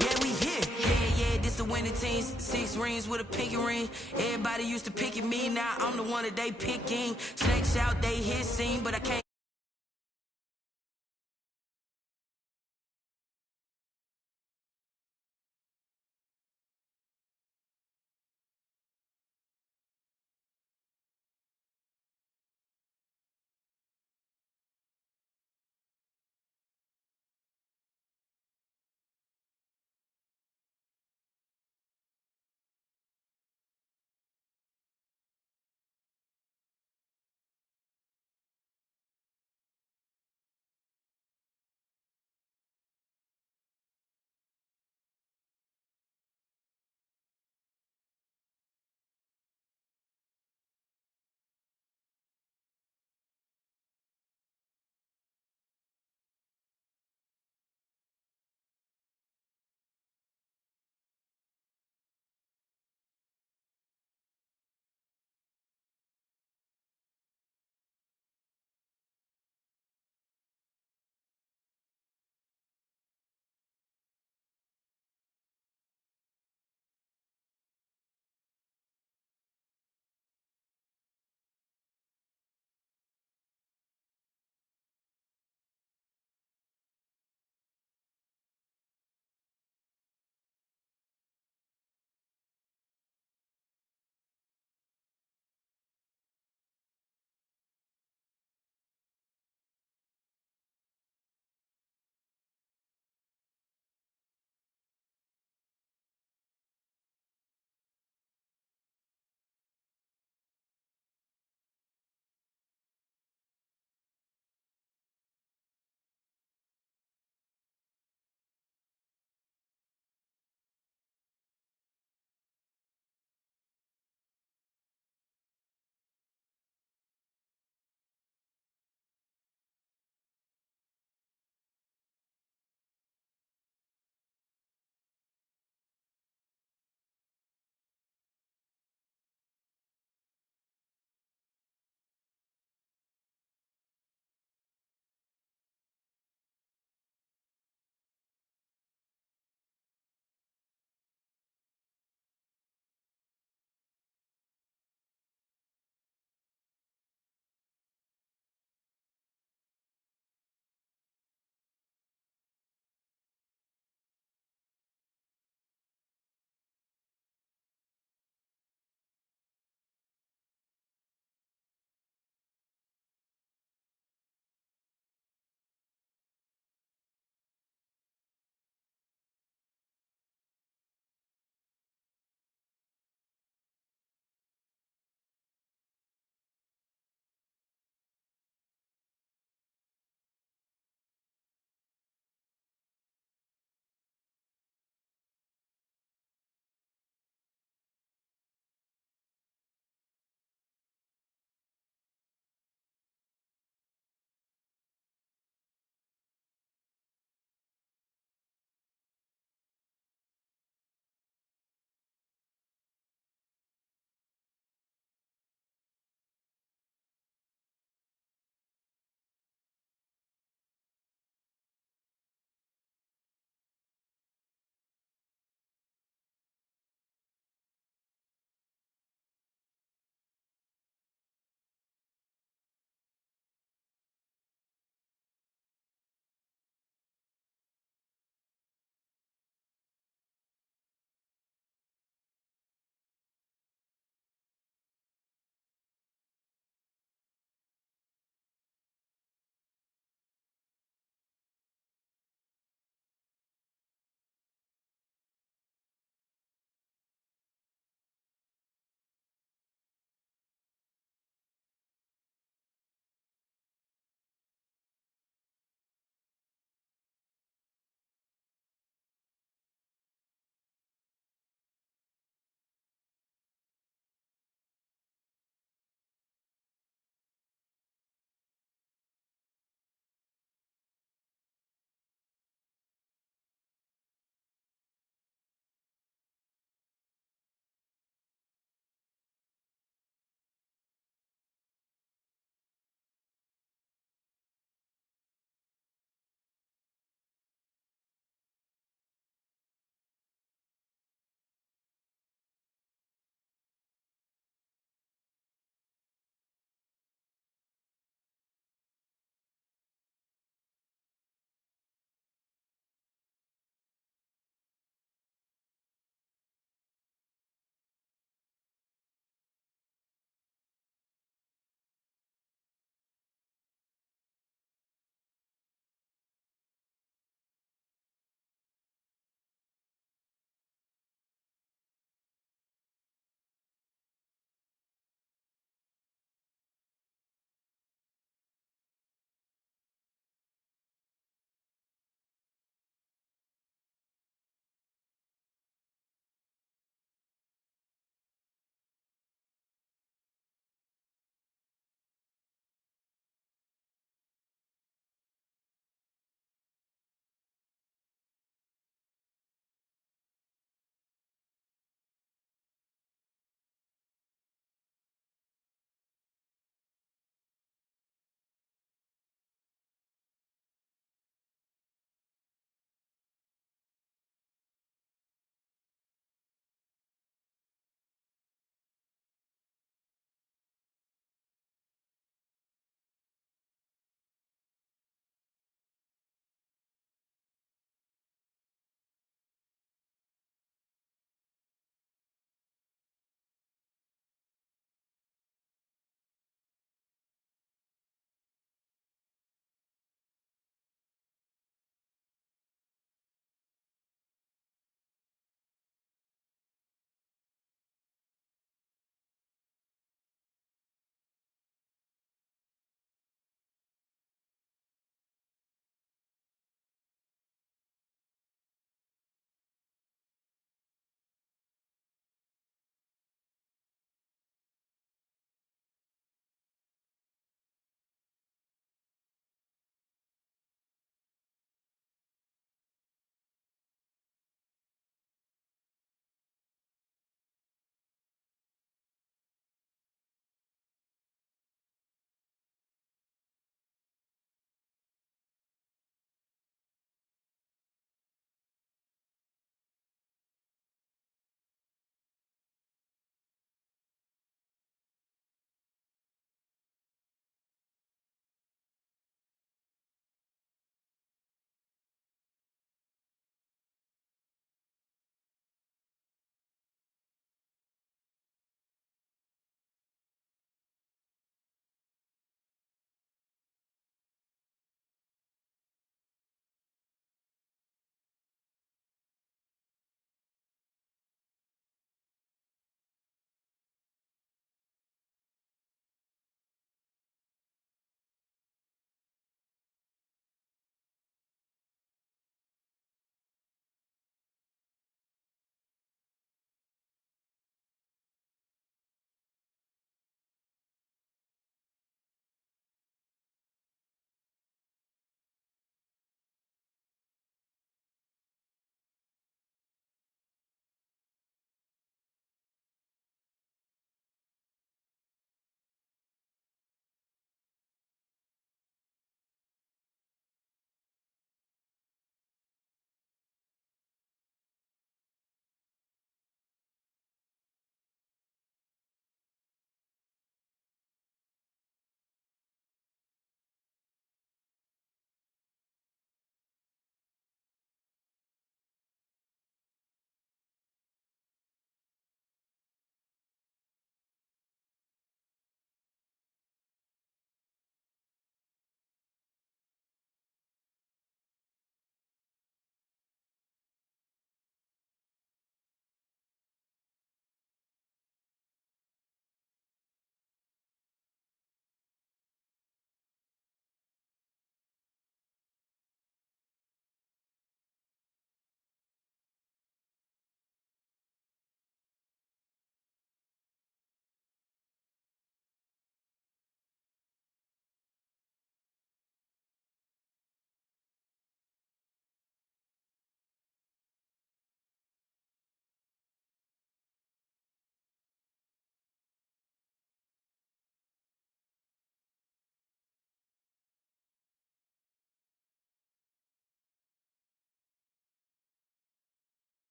Yeah, we here. Yeah, this the winning teams. 6 rings with a pinky ring. Everybody used to pick at me, now I'm the one that they picking. Snakes out, they hissing, but I can't.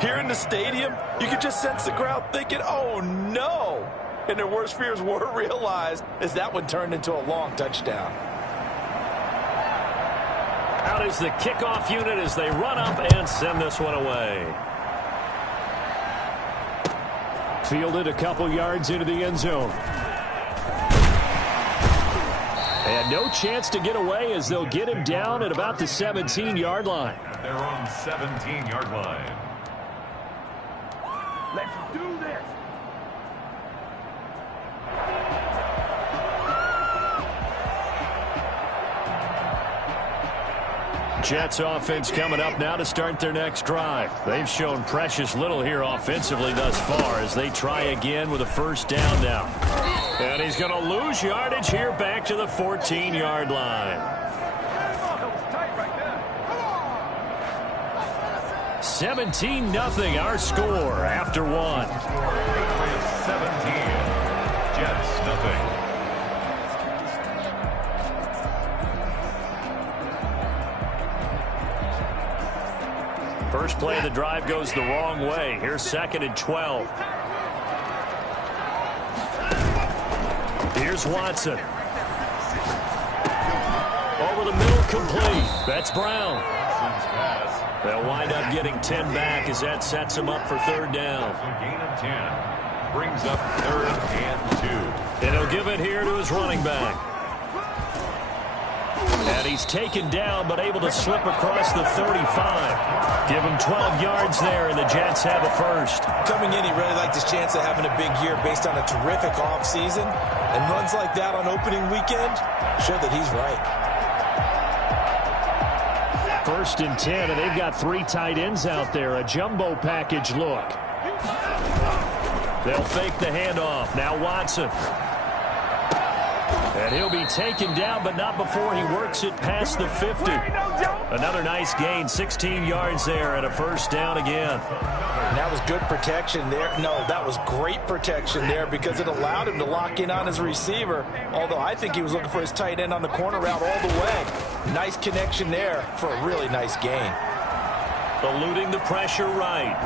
Here in the stadium, you could just sense the crowd thinking, oh no! And their worst fears were realized as that one turned into a long touchdown. Out is the kickoff unit as they run up and send this one away. Fielded a couple yards into the end zone. And no chance to get away as they'll get him down at about the 17-yard line. They're on 17-yard line. Let's do this. Jets offense coming up now to start their next drive. They've shown precious little here offensively thus far as they try again with a first down now. And he's going to lose yardage here back to the 14-yard line. 17-0 our score after one. 17. Jets nothing. First play of the drive goes the wrong way. Here's 2nd and 12. Here's Watson. Over the middle, complete. That's Brown. They'll wind up getting 10 back as that sets them up for third down. Gain of 10. Brings up 3rd and 2. And he'll give it here to his running back. And he's taken down but able to slip across the 35. Give him 12 yards there, and the Jets have a first. Coming in, he really liked his chance of having a big year based on a terrific offseason. And runs like that on opening weekend show that he's right. 1st and 10, and they've got 3 tight ends out there. A jumbo package look. They'll fake the handoff. Now Watson. And he'll be taken down, but not before he works it past the 50. Another nice gain, 16 yards there, and a first down again. And that was good protection there. No, that was great protection there because it allowed him to lock in on his receiver, although I think he was looking for his tight end on the corner route all the way. Nice connection there for a really nice gain. Eluding the pressure right.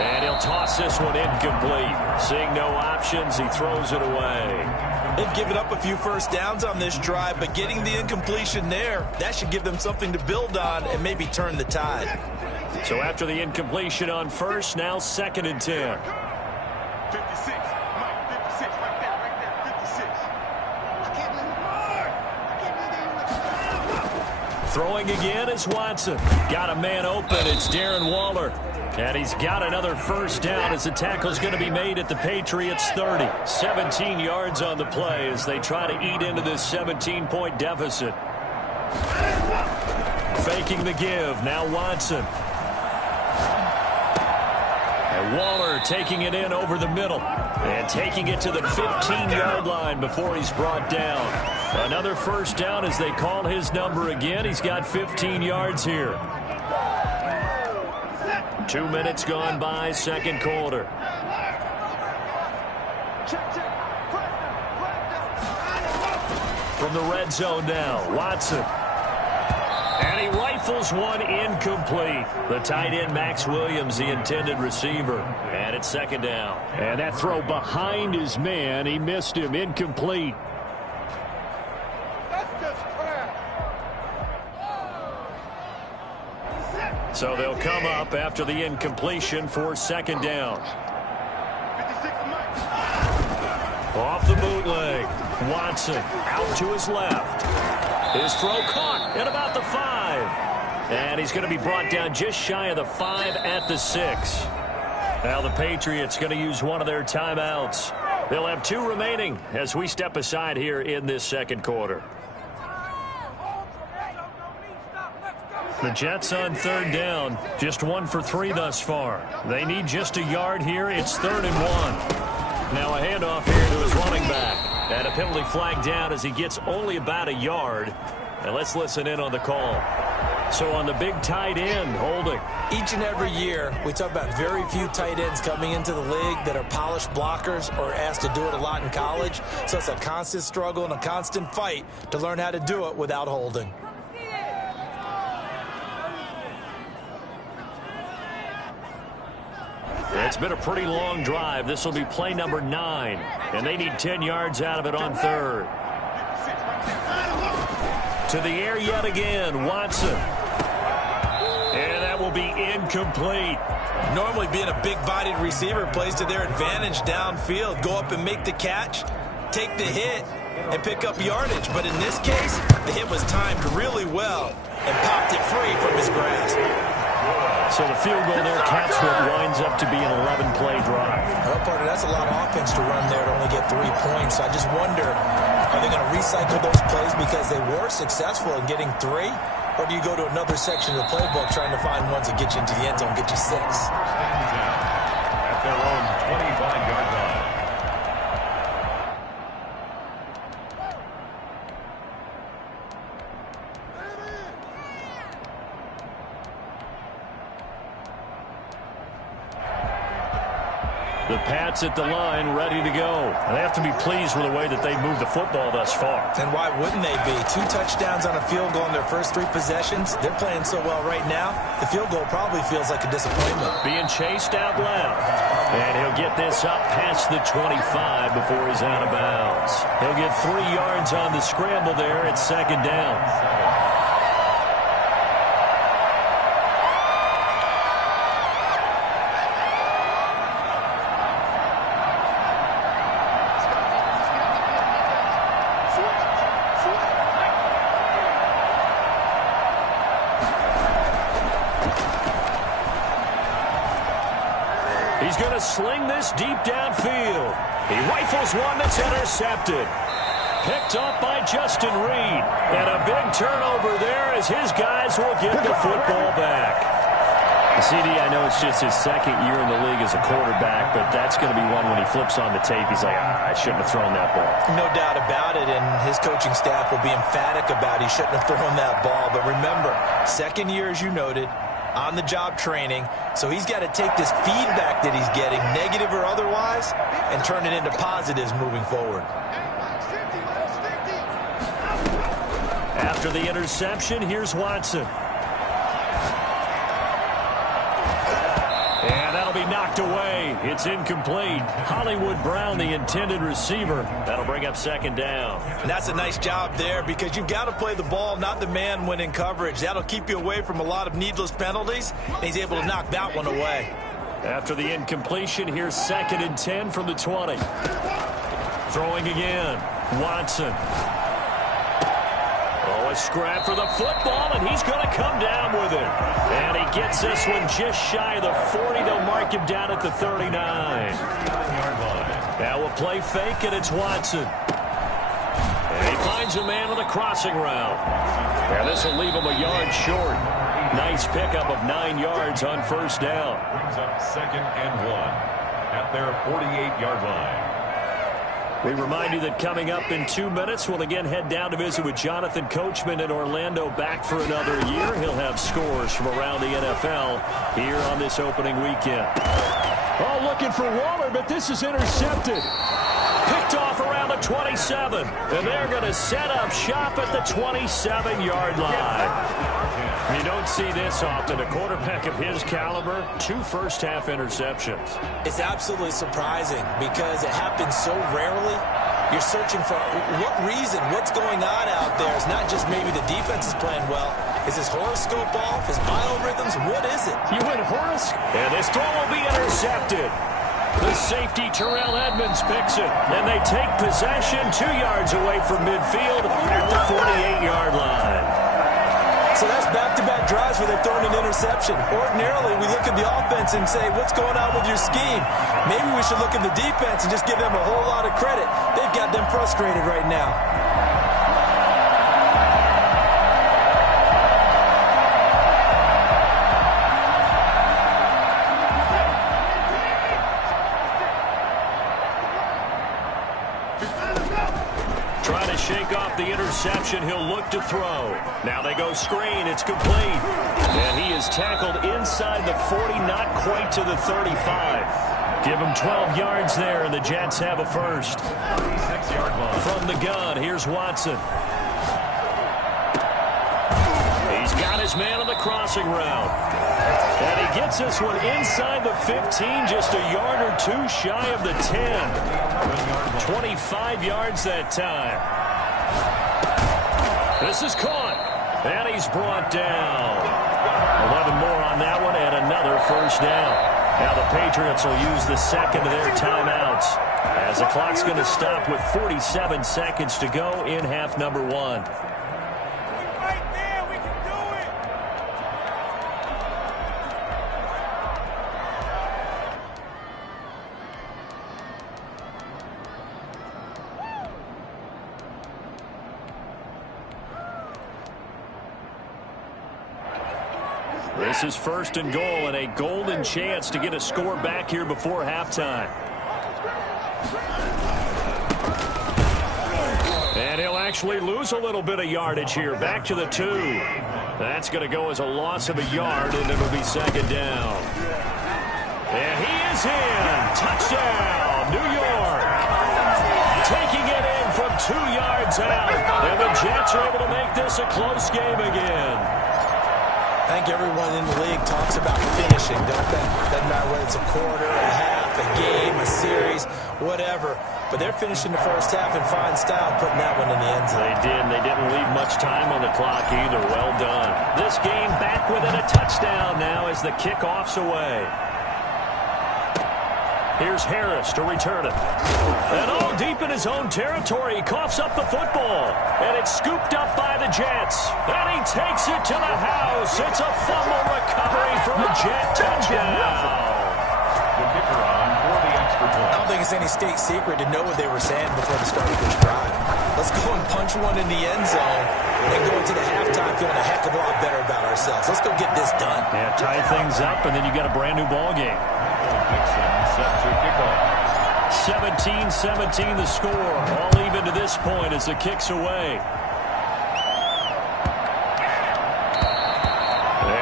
And he'll toss this one incomplete. Seeing no options, he throws it away. They've given up a few first downs on this drive, but getting the incompletion there, that should give them something to build on and maybe turn the tide. So after the incompletion on first, now 2nd and 10. 56. Mike, 56. Right there, 56. I can't believe Throwing again is Watson. Got a man open. It's Darren Waller. And he's got another first down as the tackle's going to be made at the Patriots 30. 17 yards on the play as they try to eat into this 17-point deficit. Faking the give. Now Watson. And Waller taking it in over the middle. And taking it to the 15-yard line before he's brought down. Another first down as they call his number again. He's got 15 yards here. 2 minutes gone by, second quarter. From the red zone now, Watson. And he rifles one incomplete. The tight end, Max Williams, the intended receiver. And it's 2nd down. And that throw behind his man, he missed him, incomplete. So they'll come up after the incompletion for 2nd down. Off the bootleg. Watson out to his left. His throw caught at about the 5. And he's going to be brought down just shy of the 5 at the 6. Now the Patriots going to use one of their timeouts. They'll have 2 remaining as we step aside here in this second quarter. The Jets on 3rd down, just 1 for 3 thus far. They need just a yard here. It's 3rd and 1. Now a handoff here to his running back. And a penalty flag down as he gets only about a yard. And let's listen in on the call. So on the big tight end, holding. Each and every year, we talk about very few tight ends coming into the league that are polished blockers or asked to do it a lot in college. So it's a constant struggle and a constant fight to learn how to do it without holding. It's been a pretty long drive. This will be play number 9, and they need 10 yards out of it on third. To the air yet again, Watson. And that will be incomplete. Normally being a big-bodied receiver plays to their advantage downfield. Go up and make the catch, take the hit, and pick up yardage. But in this case, the hit was timed really well and popped it free from his grasp. So the field goal there caps what winds up to be an 11-play drive. Well, partner, that's a lot of offense to run there to only get 3 points. So I just wonder, are they going to recycle those plays because they were successful in getting 3? Or do you go to another section of the playbook trying to find ones that get you into the end zone, get you 6? At their own 25-yard line. The Pats at the line, ready to go. And they have to be pleased with the way that they moved the football thus far. And why wouldn't they be? 2 touchdowns on a field goal in their first 3 possessions. They're playing so well right now, the field goal probably feels like a disappointment. Being chased out left. And he'll get this up past the 25 before he's out of bounds. He'll get 3 yards on the scramble there at second down. He's going to sling this deep downfield. He rifles one that's intercepted. Picked up by Justin Reed. And a big turnover there as his guys will get the football back. CD, I know it's just his second year in the league as a quarterback, but that's going to be one when he flips on the tape. He's like, I shouldn't have thrown that ball. No doubt about it, and his coaching staff will be emphatic about he shouldn't have thrown that ball. But remember, second year, as you noted, on-the-job training, so he's got to take this feedback that he's getting, negative or otherwise, and turn it into positives moving forward. After the interception, here's Watson. And that'll be knocked away. It's incomplete. Hollywood Brown, the intended receiver. That'll bring up second down. And that's a nice job there because you've got to play the ball, not the man when in coverage. That'll keep you away from a lot of needless penalties. And he's able to knock that one away. After the incompletion, here's 2nd and 10 from the 20. Throwing again. Watson. Oh, a scrap for the football, and he's going to come down with it. And he gets this one just shy of the 40. They'll mark him down at the 39. Now we'll play fake, and it's Watson. And he finds a man on the crossing route. And this will leave him a yard short. Nice pickup of 9 yards on first down. Brings up 2nd and 1 at their 48-yard line. We remind you that coming up in 2 minutes, we'll again head down to visit with Jonathan Coachman in Orlando, back for another year. He'll have scores from around the NFL here on this opening weekend. Oh, looking for Waller, but this is intercepted. Picked off around the 27, and they're going to set up shop at the 27-yard line. You don't see this often. A quarterback of his caliber, 2 first-half interceptions. It's absolutely surprising because it happens so rarely. You're searching for what reason, what's going on out there. It's not just maybe the defense is playing well. Is his horoscope off? His biorhythms? What is it? You went horoscope. And this throw will be intercepted. The safety, Terrell Edmonds, picks it. And they take possession 2 yards away from midfield at the 48-yard line. So that's back-to-back drives where they've thrown an interception. Ordinarily, we look at the offense and say, what's going on with your scheme? Maybe we should look at the defense and just give them a whole lot of credit. They've got them frustrated right now. Trying to shake off the interception. He'll look to throw. Now they go screen. It's complete. And he is tackled inside the 40, not quite to the 35. Give him 12 yards there, and the Jets have a first. 36-yard line. From the gun, here's Watson. He's got his man on the crossing route. And he gets this one inside the 15, just a yard or two shy of the 10. 25 yards that time. This is caught, and he's brought down. 11 more on that one, and another first down. Now the Patriots will use the second of their timeouts, as the clock's going to stop with 47 seconds to go in half number one. This is first and goal, and a golden chance to get a score back here before halftime. And he'll actually lose a little bit of yardage here. Back to the 2. That's going to go as a loss of a yard, and it'll be second down. And he is in. Touchdown, New York. Taking it in from 2 yards out. And the Jets are able to make this a close game again. I think everyone in the league talks about finishing, don't they? Doesn't matter whether it's a quarter, a half, a game, a series, whatever. But they're finishing the first half in fine style, putting that one in the end zone. They did, and they didn't leave much time on the clock either. Well done. This game back within a touchdown now as the kickoff's away. Here's Harris to return it. And all deep in his own territory, he coughs up the football. And it's scooped up by the Jets. And he takes it to the house. It's a fumble recovery for a Jet touchdown. The kicker on for the extra point. I don't think it's any state secret to know what they were saying before the start of this drive. Let's go and punch one in the end zone and go into the halftime feeling a heck of a lot better about ourselves. Let's go get this done. Yeah, tie things up, and then you got a brand new ball game. Set to kick off. 17-17 the score. All even to this point as the kick's away.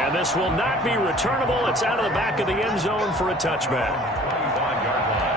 And this will not be returnable. It's out of the back of the end zone for a touchback. 25-yard line.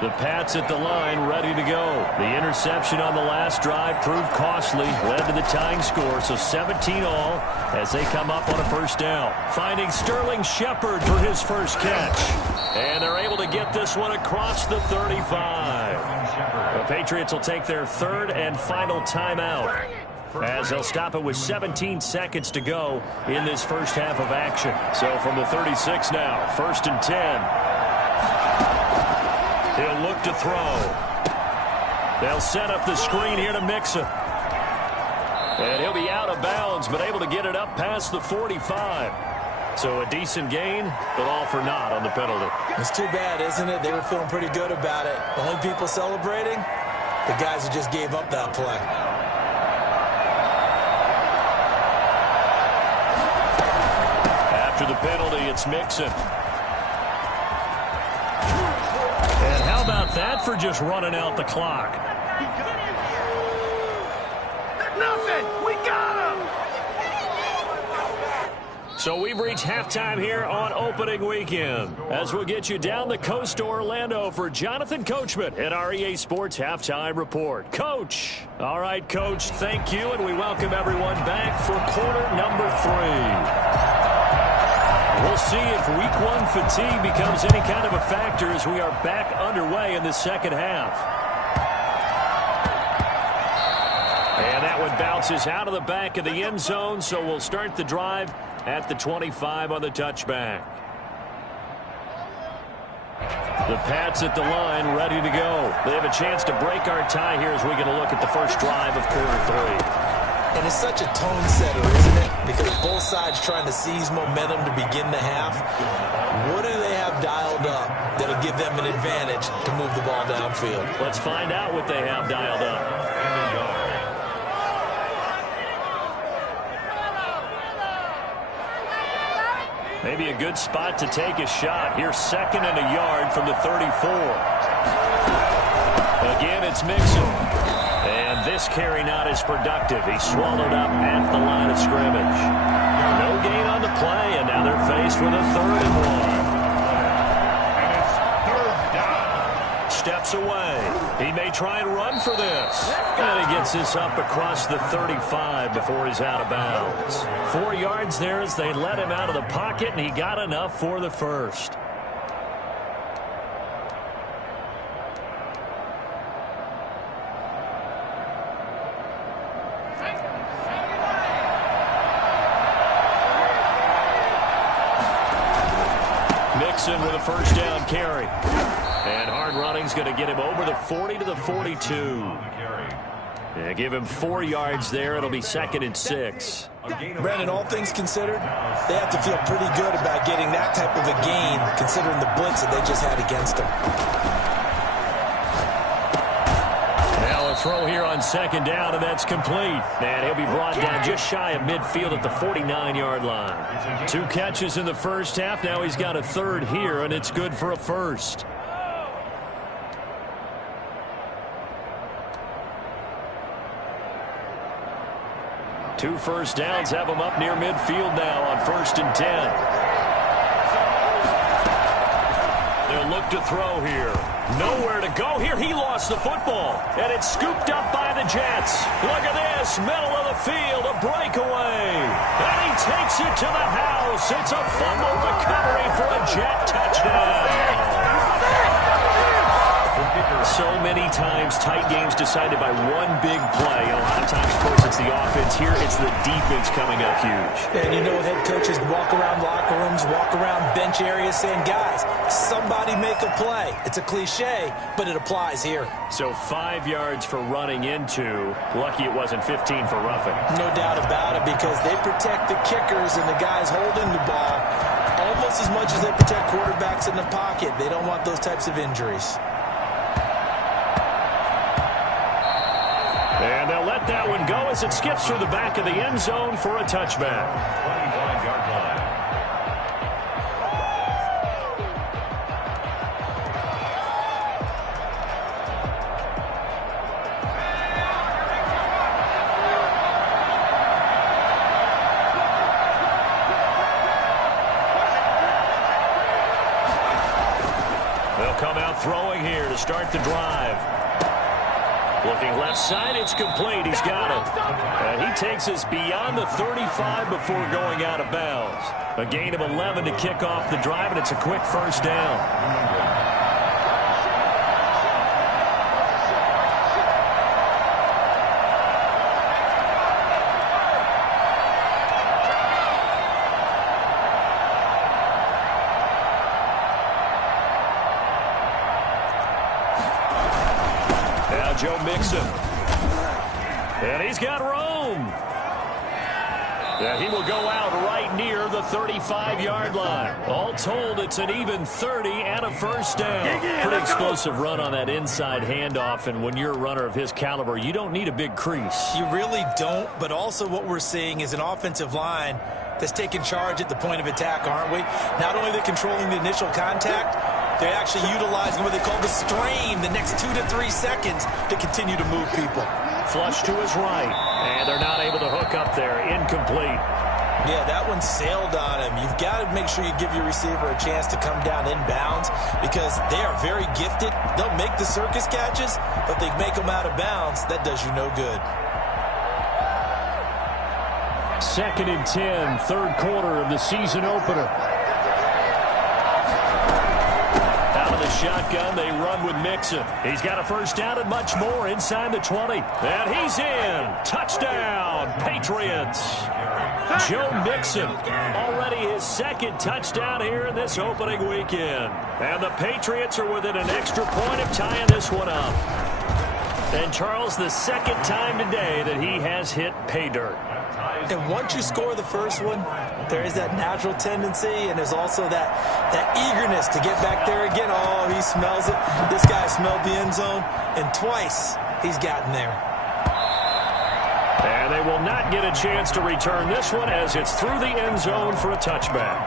The Pats at the line, ready to go. The interception on the last drive proved costly, led to the tying score, so 17 all as they come up on a first down. Finding Sterling Shepard for his first catch. And they're able to get this one across the 35. The Patriots will take their third and final timeout, as they'll stop it with 17 seconds to go in this first half of action. So from the 36 now, first and 10. He'll look to throw. They'll set up the screen here to Mixon. And he'll be out of bounds, but able to get it up past the 45. So a decent gain, but all for naught on the penalty. It's too bad, isn't it? They were feeling pretty good about it. The only people celebrating, the guys who just gave up that play. After the penalty, it's Mixon. And how about that for just running out the clock? Nothing. We got him. So we've reached halftime here on opening weekend, as we'll get you down the coast to Orlando for Jonathan Coachman at our EA Sports Halftime Report. Coach. All right, Coach, thank you, and we welcome everyone back for quarter number 3. We'll see if week 1 fatigue becomes any kind of a factor as we are back underway in the second half. And that one bounces out of the back of the end zone, so we'll start the drive at the 25 on the touchback. The Pats at the line, ready to go. They have a chance to break our tie here as we get a look at the first drive of quarter 3. And it's such a tone setter, isn't it? Because both sides trying to seize momentum to begin the half. What do they have dialed up that'll give them an advantage to move the ball downfield? Let's find out what they have dialed up. Maybe a good spot to take a shot. Here's second and a yard from the 34. Again, it's Mixon. And this carry not as productive. He swallowed up at the line of scrimmage. No gain on the play, and now they're faced with a 3rd and 1. And it's 3rd down. Steps away. He may try and run for this. And he gets this up across the 35 before he's out of bounds. 4 yards there as they let him out of the pocket, and he got enough for the first. Mixon with a 1st down carry. And hard running's going to get him over the 40 to the 42. Yeah, give him 4 yards there. It'll be 2nd and 6. Brandon, all things considered, they have to feel pretty good about getting that type of a gain, considering the blitz that they just had against them. Now a throw here on 2nd down, and that's complete. And he'll be brought down just shy of midfield at the 49-yard line. 2 catches in the first half. Now he's got a 3rd here, and it's good for a 1st. 2 first downs have him up near midfield now on 1st and 10. They'll look to throw here. Nowhere to go here. He lost the football, and it's scooped up by the Jets. Look at this, middle of the field, a breakaway. And he takes it to the house. It's a fumble recovery for a Jet touchdown. So many times tight games decided by one big play. A lot of times, of course, it's the offense. Here, it's the defense coming up huge. And you know, head coaches walk around locker rooms, walk around bench areas saying, guys, somebody make a play. It's a cliche, but it applies here. So 5 yards for running into. Lucky it wasn't 15 for roughing. No doubt about it, because they protect the kickers and the guys holding the ball almost as much as they protect quarterbacks in the pocket. They don't want those types of injuries. And they'll let that one go as it skips through the back of the end zone for a touchback. 25-yard line. They'll come out throwing here to start the drive. Looking left side, it's complete. He's got it. And he takes us beyond the 35 before going out of bounds. A gain of 11 to kick off the drive, and it's a quick 1st down. Joe Mixon. And he's got room. Yeah, he will go out right near the 35-yard line. All told, it's an even 30 and a 1st down. Pretty explosive run on that inside handoff, and when you're a runner of his caliber, you don't need a big crease. You really don't, but also what we're seeing is an offensive line that's taking charge at the point of attack, aren't we? Not only are they controlling the initial contact, they're actually utilizing what they call the strain, the next 2 to 3 seconds, to continue to move people. Flush to his right, and they're not able to hook up there. Incomplete. Yeah, that one sailed on him. You've got to make sure you give your receiver a chance to come down inbounds, because they are very gifted. They'll make the circus catches, but they make them out of bounds. That does you no good. 2nd and 10, 3rd quarter of the season opener. Shotgun, they run with Mixon. He's got a 1st down and much more inside the 20. And he's in. Touchdown, Patriots. Joe Mixon, already his 2nd touchdown here in this opening weekend. And the Patriots are within an extra point of tying this one up. And Charles, the 2nd time today that he has hit pay dirt. And once you score the first one, there is that natural tendency, and there's also that eagerness to get back there again. Oh, he smells it. This guy smelled the end zone, and twice he's gotten there. And they will not get a chance to return this one as it's through the end zone for a touchback.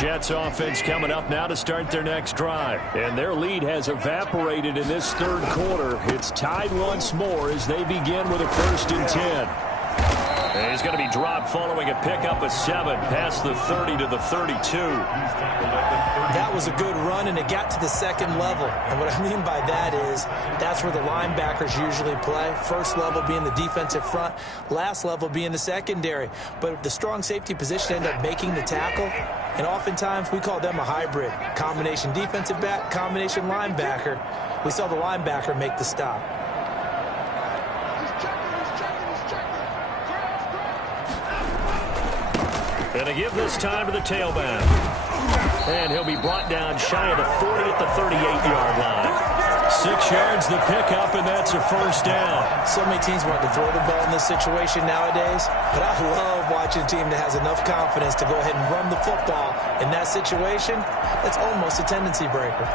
Jets offense coming up now to start their next drive. And their lead has evaporated in this third quarter. It's tied once more as they begin with a 1st and 10. And he's going to be dropped following a pickup of 7 past the 30 to the 32. That was a good run, and it got to the second level. And what I mean by that is that's where the linebackers usually play. First level being the defensive front, last level being the secondary. But the strong safety position ended up making the tackle, and oftentimes we call them a hybrid. Combination defensive back, combination linebacker. We saw the linebacker make the stop. And to give this time to the tailback. And he'll be brought down shy of the 40 at the 38-yard line. 6 yards the pickup, and that's a 1st down. So many teams want to throw the ball in this situation nowadays, but I love watching a team that has enough confidence to go ahead and run the football in that situation. That's almost a tendency breaker.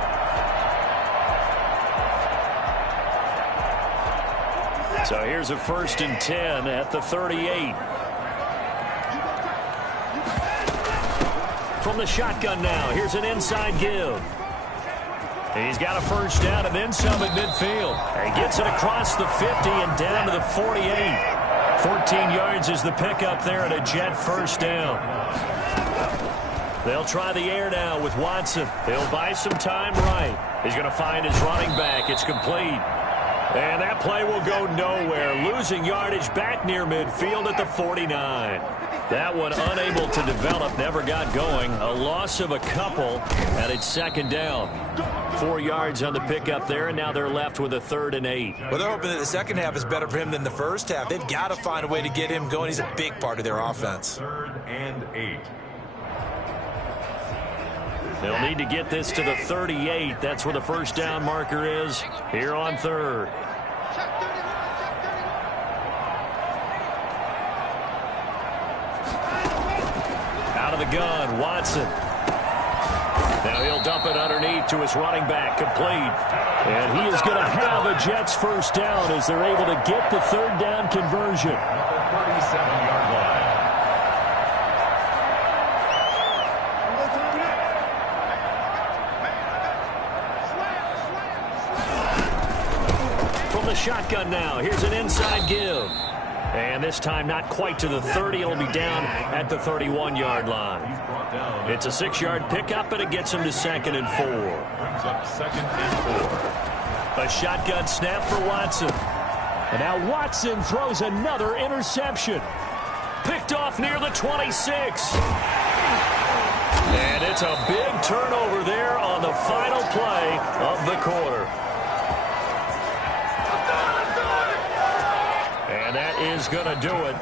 So here's a 1st and 10 at the 38. From the shotgun now, here's an inside give. He's got a 1st down and then some at midfield. He gets it across the 50 and down to the 48. 14 yards is the pickup there at a Jet 1st down. They'll try the air now with Watson. He'll buy some time right. He's going to find his running back. It's complete. And that play will go nowhere. Losing yardage back near midfield at the 49. That one unable to develop, never got going. A loss of a couple, and it's 2nd down. 4 yards on the pickup there, and now they're left with a 3rd and 8. Well, they're hoping that the second half is better for him than the first half. They've got to find a way to get him going. He's a big part of their offense. 3rd and 8. They'll need to get this to the 38. That's where the 1st down marker is here on 3rd. Out of the gun, Watson. Now he'll dump it underneath to his running back, complete. And he is going to have a Jets 1st down as they're able to get the 3rd down conversion. 37-yard line. From the shotgun now, here's an inside give. And this time not quite to the 30. It'll be down at the 31-yard line. It's a 6-yard pickup, and it gets him to 2nd and 4. Brings up 2nd and 4. A shotgun snap for Watson. And now Watson throws another interception. Picked off near the 26. And it's a big turnover there on the final play of the quarter. And that is going to do it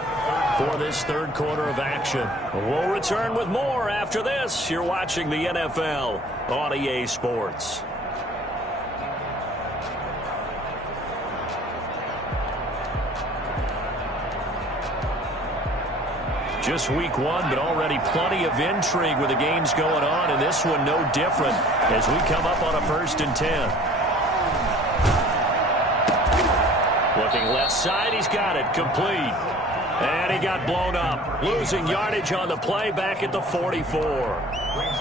for this third quarter of action. We'll return with more after this. You're watching the NFL on EA Sports. Just week one, but already plenty of intrigue with the games going on, and this one no different as we come up on a 1st and 10. Looking left side, he's got it, complete. And he got blown up, losing yardage on the play back at the 44.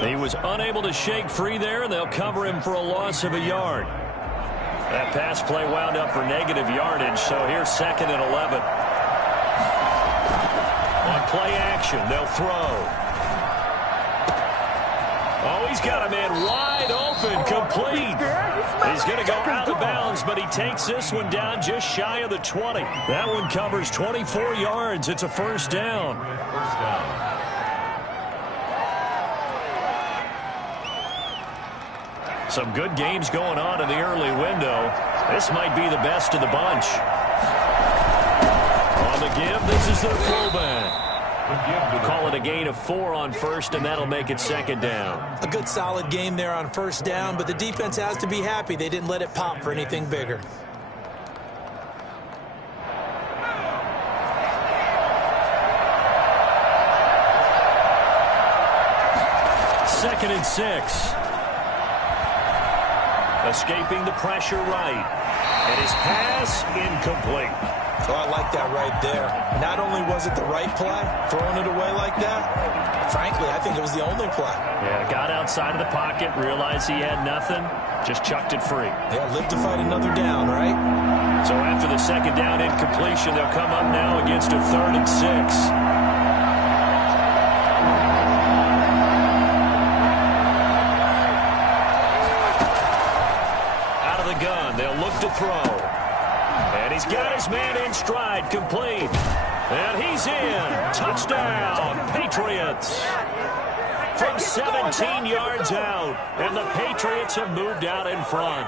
He was unable to shake free there, and they'll cover him for a loss of a yard. That pass play wound up for negative yardage, so here's 2nd and 11. On play action, they'll throw. Oh, he's got a man wide open, complete. He's going to go out of bounds, but he takes this one down just shy of the 20. That one covers 24 yards. It's a 1st down. Some good games going on in the early window. This might be the best of the bunch. On the give, this is their fullback. Call it a gain of 4 on 1st, and that'll make it 2nd down. A good solid game there on 1st down, but the defense has to be happy they didn't let it pop for anything bigger. Second and 6. Escaping the pressure right. And his pass incomplete. Oh, I like that right there. Not only was it the right play, throwing it away like that, Frankly, I think it was the only play. Yeah, got outside of the pocket, realized he had nothing, just chucked it free. Yeah, live to fight another down, right? So after the second down incompletion, they'll come up now against a 3rd and 6. Out of the gun, they'll look to throw. And he's got his man in stride, complete. And he's in. Touchdown, Patriots. From 17 yards out. And the Patriots have moved out in front.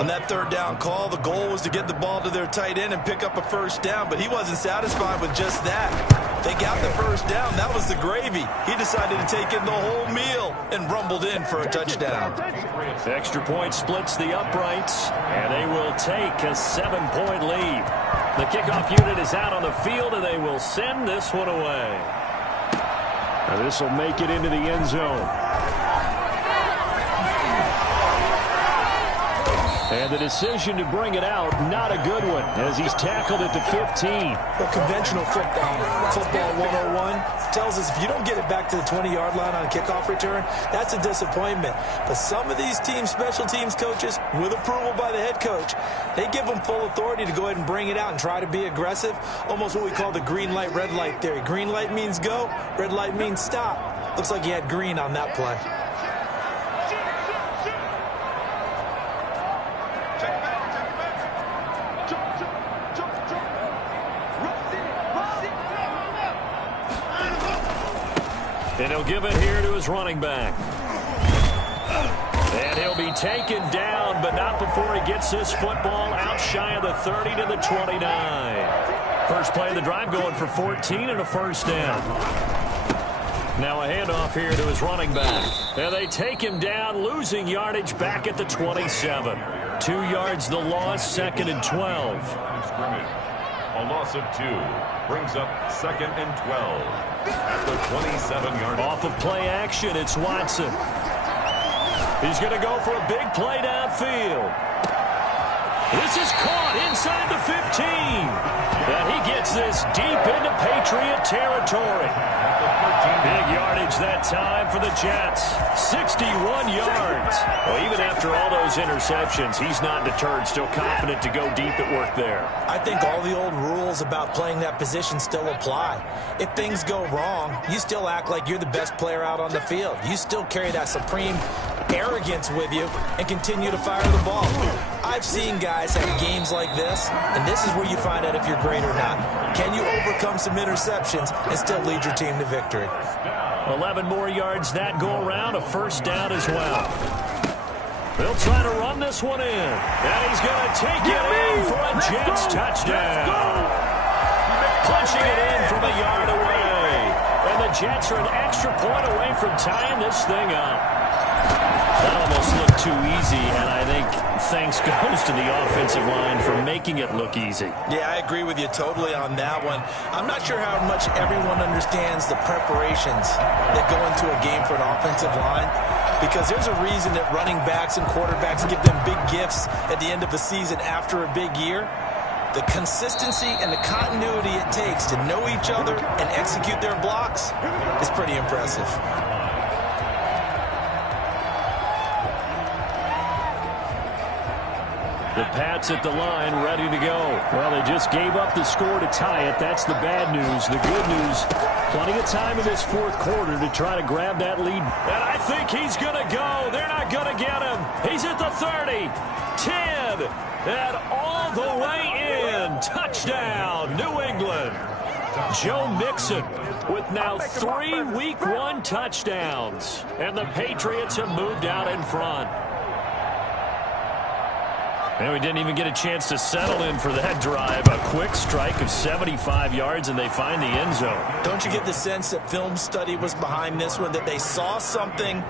On that 3rd down call, the goal was to get the ball to their tight end and pick up a 1st down, but he wasn't satisfied with just that. They got the 1st down. That was the gravy. He decided to take in the whole meal and rumbled in for a touchdown. The extra point splits the uprights, and they will take a 7-point lead. The kickoff unit is out on the field, and they will send this one away. Now this will make it into the end zone. And the decision to bring it out, not a good one, as he's tackled at the 15. Well, conventional football 101 tells us if you don't get it back to the 20-yard line on a kickoff return, that's a disappointment. But some of these special teams coaches, with approval by the head coach, they give them full authority to go ahead and bring it out and try to be aggressive, almost what we call the green light, red light theory. Green light means go, red light means stop. Looks like he had green on that play. And he'll give it here to his running back. And he'll be taken down, but not before he gets this football out shy of the 30 to the 29. First play of the drive going for 14 and a 1st down. Now a handoff here to his running back. And they take him down, losing yardage back at the 27. 2 yards the loss, 2nd and 12. A loss of 2 brings up 2nd and 12 at the 27-yard. Off of play action, it's Watson. He's going to go for a big play downfield. This is caught inside the 15. And he gets this deep into Patriot territory. Big yardage that time for the Jets. 61 yards. Well, even after all those interceptions, he's not deterred, still confident to go deep at work there. I think all the old rules about playing that position still apply. If things go wrong, you still act like you're the best player out on the field. You still carry that supreme arrogance with you and continue to fire the ball. I've seen guys have games like this, and this is where you find out if you're great or not. Can you overcome some interceptions and still lead your team to victory? 11 more yards that go around, a 1st down as well. They'll try to run this one in, and he's going to take it in for a Jets touchdown. Punching it in from a yard away. And the Jets are an extra point away from tying this thing up. That almost looked too easy, and I think thanks goes to the offensive line for making it look easy. Yeah, I agree with you totally on that one. I'm not sure how much everyone understands the preparations that go into a game for an offensive line, because there's a reason that running backs and quarterbacks give them big gifts at the end of the season after a big year. The consistency and the continuity it takes to know each other and execute their blocks is pretty impressive. The Pats at the line, ready to go. Well, they just gave up the score to tie it. That's the bad news. The good news, plenty of time in this 4th quarter to try to grab that lead. And I think he's going to go. They're not going to get him. He's at the 30, 10, and all the way in. Touchdown, New England. Joe Mixon with now 3 Week 1 touchdowns. And the Patriots have moved out in front. And we didn't even get a chance to settle in for that drive. A quick strike of 75 yards, and they find the end zone. Don't you get the sense that film study was behind this one, that they saw something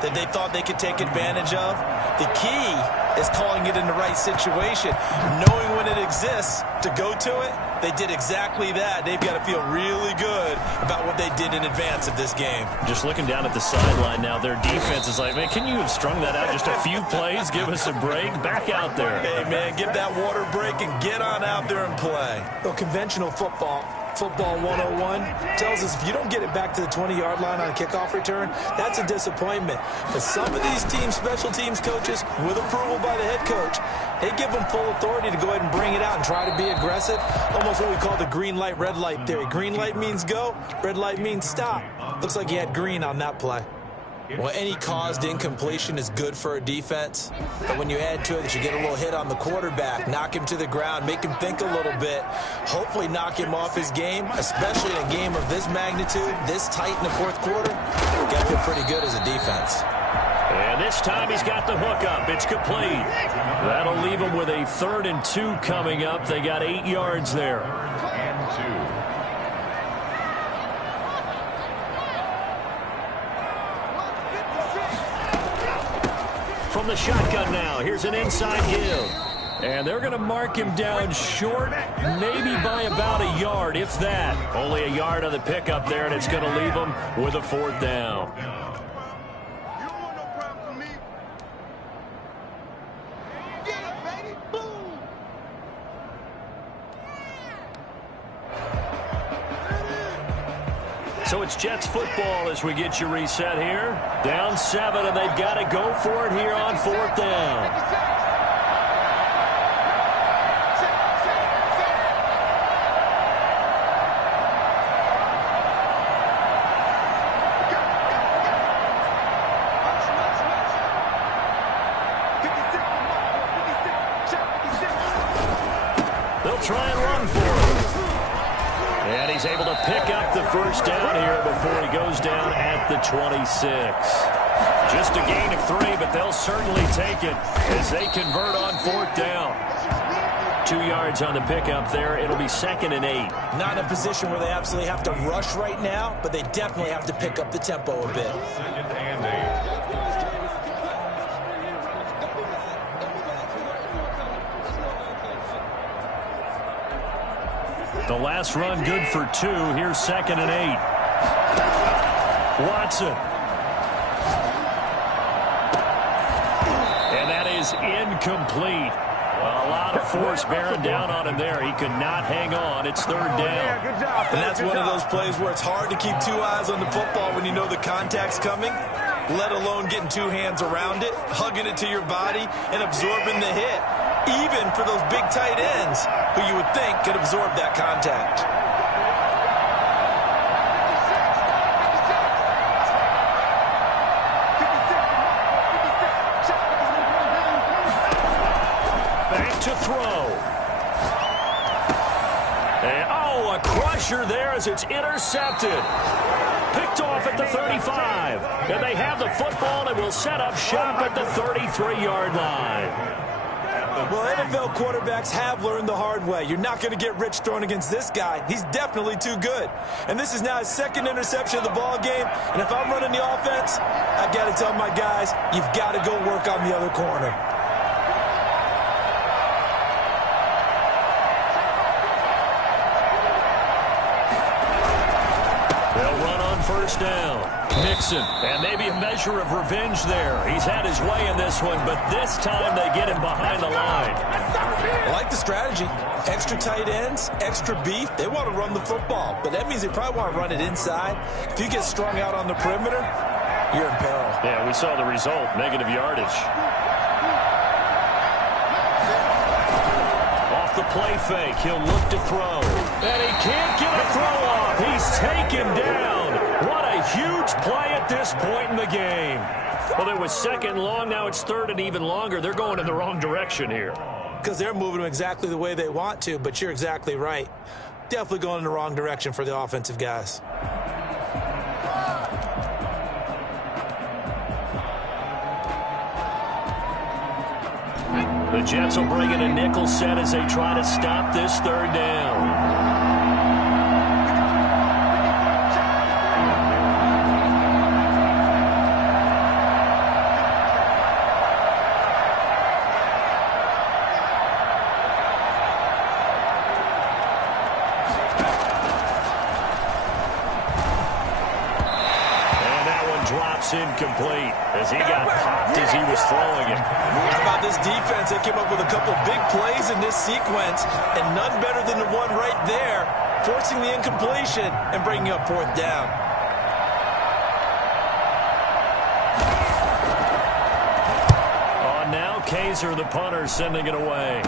that they thought they could take advantage of? The key is calling it in the right situation, knowing when it exists to go to it. They did exactly that. They've got to feel really good about what they did in advance of this game. Just looking down at the sideline now, their defense is like, man, can you have strung that out just a few plays? Give us a break. Back out there. Hey, man, give that water break and get on out there and play. Well, conventional football Football 101 tells us if you don't get it back to the 20-yard line on a kickoff return, that's a disappointment. But some of these teams, special teams coaches, with approval by the head coach, they give them full authority to go ahead and bring it out and try to be aggressive. Almost what we call the green light, red light theory. Green light means go, red light means stop. Looks like he had green on that play. Well, any caused incompletion is good for a defense, but when you add to it that you get a little hit on the quarterback, knock him to the ground, make him think a little bit, hopefully knock him off his game, especially in a game of this magnitude, this tight in the fourth quarter, you got to feel pretty good as a defense. And this time he's got the hook up. It's complete. That'll leave him with a 3rd and 2 coming up. They got 8 yards there. And 2. From the shotgun now, here's an inside give. And they're going to mark him down short, maybe by about a yard, if that. Only a yard on the pickup there, and it's going to leave him with a 4th down. You don't want no problem from me. Get it, baby. Boom. So it's Jets football as we get you reset here. Down 7, and they've got to go for it here on 4th down. They'll try and run for it. And he's able to pick up the 1st down here before he goes down at the 26. Just a gain of 3, but they'll certainly take it as they convert on 4th down. 2 yards on the pickup there. It'll be 2nd and 8. Not in a position where they absolutely have to rush right now, but they definitely have to pick up the tempo a bit. 2nd and 8. The last run good for 2. Here's 2nd and 8. Watson. And that is incomplete. Well, a lot of force bearing down on him there. He could not hang on. It's 3rd down. Good job. And that's one of those plays where it's hard to keep 2 eyes on the football when you know the contact's coming, let alone getting 2 hands around it, hugging it to your body, and absorbing the hit. Even for those big tight ends who you would think could absorb that contact. Back to throw. And, oh, a crusher there as it's intercepted. Picked off at the 35. And they have the football and will set up shop at the 33-yard line. Well, NFL quarterbacks have learned the hard way. You're not going to get rich throwing against this guy. He's definitely too good. And this is now his 2nd interception of the ball game. And if I'm running the offense, I got to tell my guys, you've got to go work on the other corner. They'll run on 1st down. Mixon, and maybe a measure of revenge there. He's had his way in this one, but this time they get him behind the line. I like the strategy. Extra tight ends, extra beef. They want to run the football, but that means they probably want to run it inside. If you get strung out on the perimeter, you're in peril. Yeah, we saw the result, negative yardage. Off the play fake, he'll look to throw. And he can't get a throw off. He's taken down. What a huge play at this point in the game. Well, it was 2nd long. Now it's 3rd and even longer. They're going in the wrong direction here. Because they're moving them exactly the way they want to, but you're exactly right. Definitely going in the wrong direction for the offensive guys. The Jets will bring in a nickel set as they try to stop this 3rd down. Incomplete as he got popped as he was throwing it. How about this defense? They came up with a couple big plays in this sequence, and none better than the one right there forcing the incompletion and bringing up 4th down. On now, Kaiser, the punter, sending it away.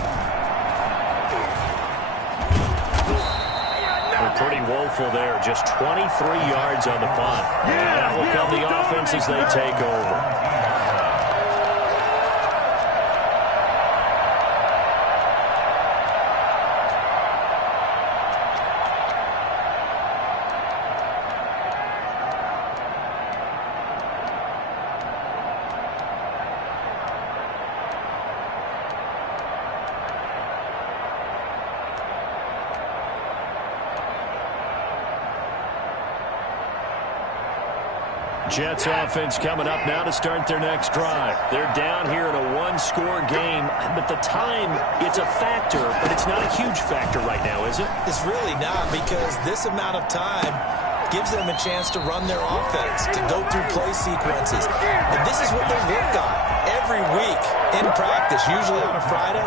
They're pretty woeful there. Just 23 yards on the punt. That will come the offense as they take over. Jets offense coming up now to start their next drive. They're down here in a one-score game, but the time, it's a factor, but it's not a huge factor right now, is it? It's really not, because this amount of time gives them a chance to run their offense, to go through play sequences. And this is what they work on every week in practice, usually on a Friday.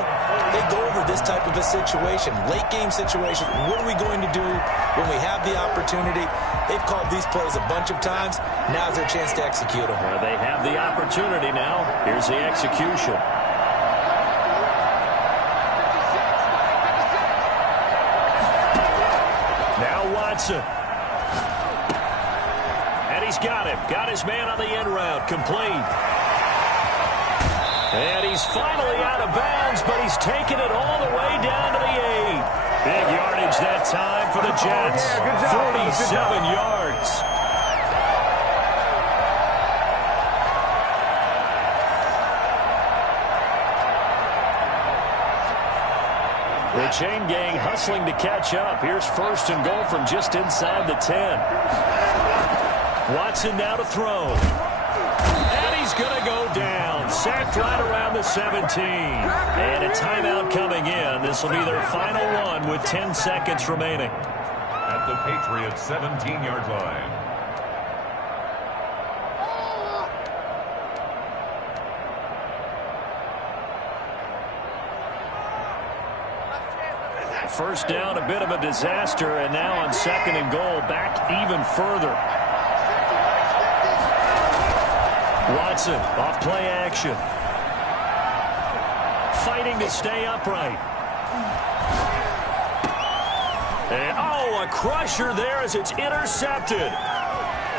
They go over this type of a situation, late game situation. What are we going to do when we have the opportunity? They've called these plays a bunch of times. Now's their chance to execute them. Well, they have the opportunity now. Here's the execution. Now Watson. And he's got him. Got his man on the end route. Complete. And he's finally out of bounds, but he's taken it all the way down to the 8. Big yardage that time for the Jets. 47 yards. The chain gang hustling to catch up. Here's 1st and goal from just inside the 10. Watson now to throw. And he's going to go down. Sacked right around the 17. And a timeout coming in. This will be their final one with 10 seconds remaining. At the Patriots' 17-yard line. First down, a bit of a disaster, and now on 2nd and goal, back even further. Watson, off play action. Fighting to stay upright. And, a crusher there as it's intercepted.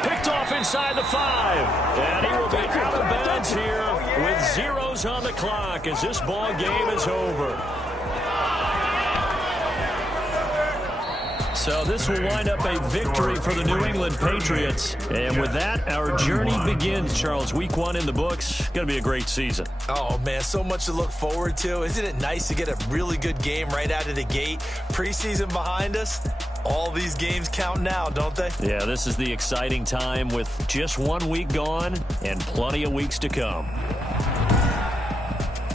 Picked off inside the 5. And he will be out of bounds here with zeros on the clock as this ball game is over. So this will wind up a victory for the New England Patriots. And with that, our journey begins, Charles. Week 1 in the books. Going to be a great season. Oh, man, so much to look forward to. Isn't it nice to get a really good game right out of the gate? Preseason behind us. All these games count now, don't they? Yeah, this is the exciting time with just 1 week gone and plenty of weeks to come.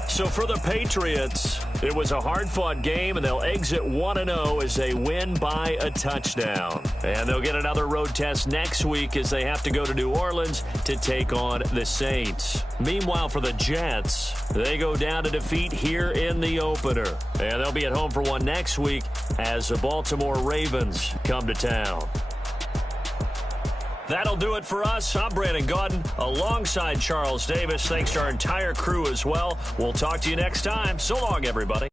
So for the Patriots, it was a hard-fought game, and they'll exit 1-0 as they win by a touchdown. And they'll get another road test next week as they have to go to New Orleans to take on the Saints. Meanwhile, for the Jets, they go down to defeat here in the opener. And they'll be at home for one next week as the Baltimore Ravens come to town. That'll do it for us. I'm Brandon Gaudin alongside Charles Davis. Thanks to our entire crew as well. We'll talk to you next time. So long, everybody.